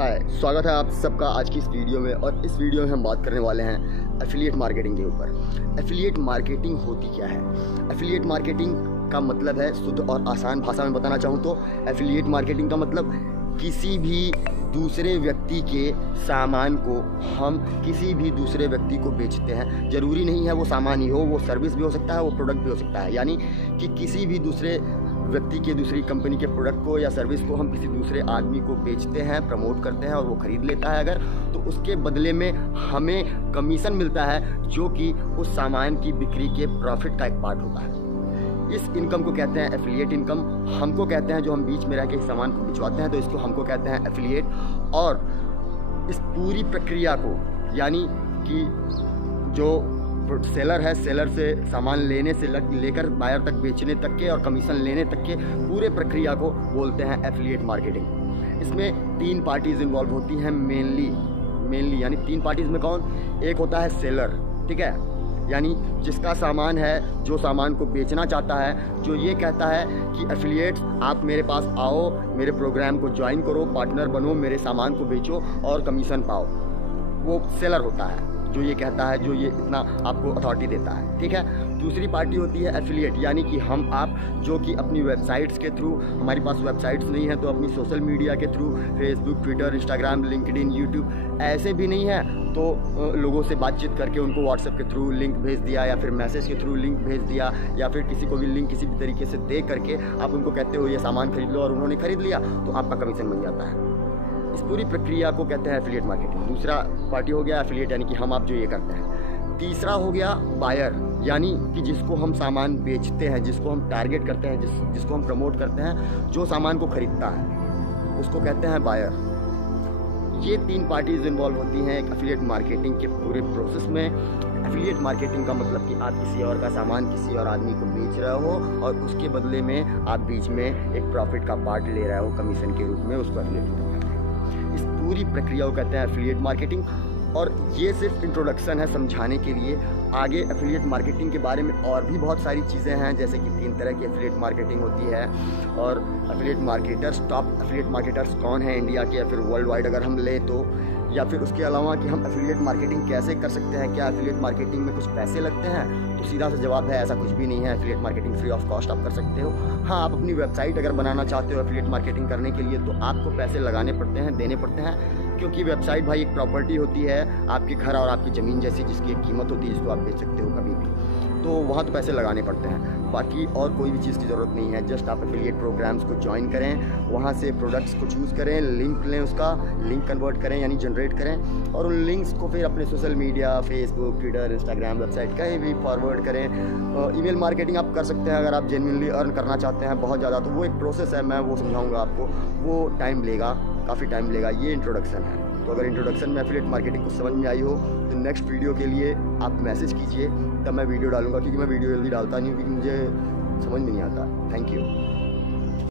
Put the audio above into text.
हाय, स्वागत है आप सबका आज की इस वीडियो में। और इस वीडियो में हम बात करने वाले हैं एफिलिएट मार्केटिंग के ऊपर। एफिलिएट मार्केटिंग होती क्या है? एफिलिएट मार्केटिंग का मतलब है, शुद्ध और आसान भाषा में बताना चाहूँ तो एफिलिएट मार्केटिंग का मतलब किसी भी दूसरे व्यक्ति के सामान को हम किसी भी दूसरे व्यक्ति को बेचते हैं। ज़रूरी नहीं है वो सामान ही हो, वो सर्विस भी हो सकता है, वो प्रोडक्ट भी हो सकता है। यानी कि किसी भी दूसरे व्यक्ति के, दूसरी कंपनी के प्रोडक्ट को या सर्विस को हम किसी दूसरे आदमी को बेचते हैं, प्रमोट करते हैं और वो ख़रीद लेता है अगर, तो उसके बदले में हमें कमीशन मिलता है जो कि उस सामान की बिक्री के प्रॉफिट का एक पार्ट होता है। इस इनकम को कहते हैं एफिलिएट इनकम। हमको कहते हैं जो हम बीच में रह के इस सामान को भिजवाते हैं तो इसको हमको कहते हैं एफिलिएट। और इस पूरी प्रक्रिया को, यानी कि जो सेलर है, सेलर से सामान लेने से लेकर बायर तक बेचने तक के और कमीशन लेने तक के पूरे प्रक्रिया को बोलते हैं एफिलिएट मार्केटिंग। इसमें 3 पार्टीज़ इन्वॉल्व होती हैं मेनली। यानी 3 पार्टीज़ में कौन? एक होता है सेलर, ठीक है, यानी जिसका सामान है, जो सामान को बेचना चाहता है, जो ये कहता है कि एफिलिएट्स आप मेरे पास आओ, मेरे प्रोग्राम को ज्वाइन करो, पार्टनर बनो, मेरे सामान को बेचो और कमीशन पाओ, वो सेलर होता है जो ये कहता है, जो ये इतना आपको अथॉरिटी देता है, ठीक है। दूसरी पार्टी होती है एफिलिएट, यानी कि हम आप जो कि अपनी वेबसाइट्स के थ्रू, हमारी पास वेबसाइट्स नहीं है तो अपनी सोशल मीडिया के through, Facebook, Twitter, Instagram, LinkedIn, YouTube, ऐसे भी नहीं है तो लोगों से बातचीत करके उनको व्हाट्सएप के थ्रू लिंक भेज दिया या फिर मैसेज के थ्रू लिंक भेज दिया या फिर किसी को भी लिंक किसी भी तरीके से दे करके आप उनको कहते हो ये सामान खरीद लो और उन्होंने खरीद लिया तो आपका कमीशन बन जाता है। इस पूरी प्रक्रिया को कहते हैं एफिलिएट मार्केटिंग। दूसरा पार्टी हो गया एफिलिएट, यानी कि हम आप जो ये करते हैं। तीसरा हो गया बायर, यानी कि जिसको हम सामान बेचते हैं, जिसको हम टारगेट करते हैं, जिसको हम प्रमोट करते हैं, जो सामान को खरीदता है उसको कहते हैं बायर। ये 3 पार्टीज़ इन्वॉल्व होती हैं एक एफिलिएट मार्केटिंग के पूरे प्रोसेस में। एफिलिएट मार्केटिंग का मतलब कि आप किसी और का सामान किसी और आदमी को बेच रहे हो और उसके बदले में आप बीच में एक प्रॉफिट का पार्ट ले रहे हो कमीशन के रूप में, उसको एफिलिएट कहते हैं। इस पूरी प्रक्रिया को कहते हैं एफिलिएट मार्केटिंग। और ये सिर्फ इंट्रोडक्शन है समझाने के लिए। आगे एफिलिएट मार्केटिंग के बारे में और भी बहुत सारी चीज़ें हैं, जैसे कि 3 तरह की एफिलिएट मार्केटिंग होती है। और affiliate marketers, top affiliate marketers कौन है इंडिया के या फिर वर्ल्ड वाइड अगर हम लें तो, या फिर उसके अलावा कि हम एफिलिएट मार्केटिंग कैसे कर सकते हैं, क्या एफिलिएट मार्केटिंग में कुछ पैसे लगते हैं? तो सीधा सा जवाब है ऐसा कुछ भी नहीं है। Affiliate marketing free of cost आप कर सकते हो। हाँ, आप अपनी वेबसाइट अगर बनाना चाहते हो एफिलिएट मार्केटिंग करने के लिए तो आपको पैसे लगाने पड़ते हैं, देने पड़ते हैं, क्योंकि वेबसाइट भाई एक प्रॉपर्टी होती है आपके घर और आपकी ज़मीन जैसी, जिसकी एक कीमत होती है, जिसको आप बेच सकते हो कभी भी, तो वहाँ तो पैसे लगाने पड़ते हैं। बाकी और कोई भी चीज़ की ज़रूरत नहीं है। जस्ट आप एफिलिएट प्रोग्राम्स को ज्वाइन करें, वहाँ से प्रोडक्ट्स को चूज़ करें, लिंक लें, उसका लिंक कन्वर्ट करें यानी जनरेट करें और उन लिंक्स को फिर अपने social media, Facebook, Twitter, Instagram, website कहीं भी फॉरवर्ड करें। ईमेल मार्केटिंग आप कर सकते हैं अगर आप जेन्युइनली अर्न करना चाहते हैं बहुत ज़्यादा, तो वो एक प्रोसेस है, मैं वो समझाऊँगा आपको, वो टाइम लेगा, काफ़ी टाइम लेगा। ये इंट्रोडक्शन है। तो अगर इंट्रोडक्शन में एफिलिएट मार्केटिंग को समझ में आई हो तो नेक्स्ट वीडियो के लिए आप मैसेज कीजिए, तब मैं वीडियो डालूंगा, क्योंकि मैं वीडियो जल्दी डालता नहीं हूँ क्योंकि मुझे समझ में नहीं आता। Thank you.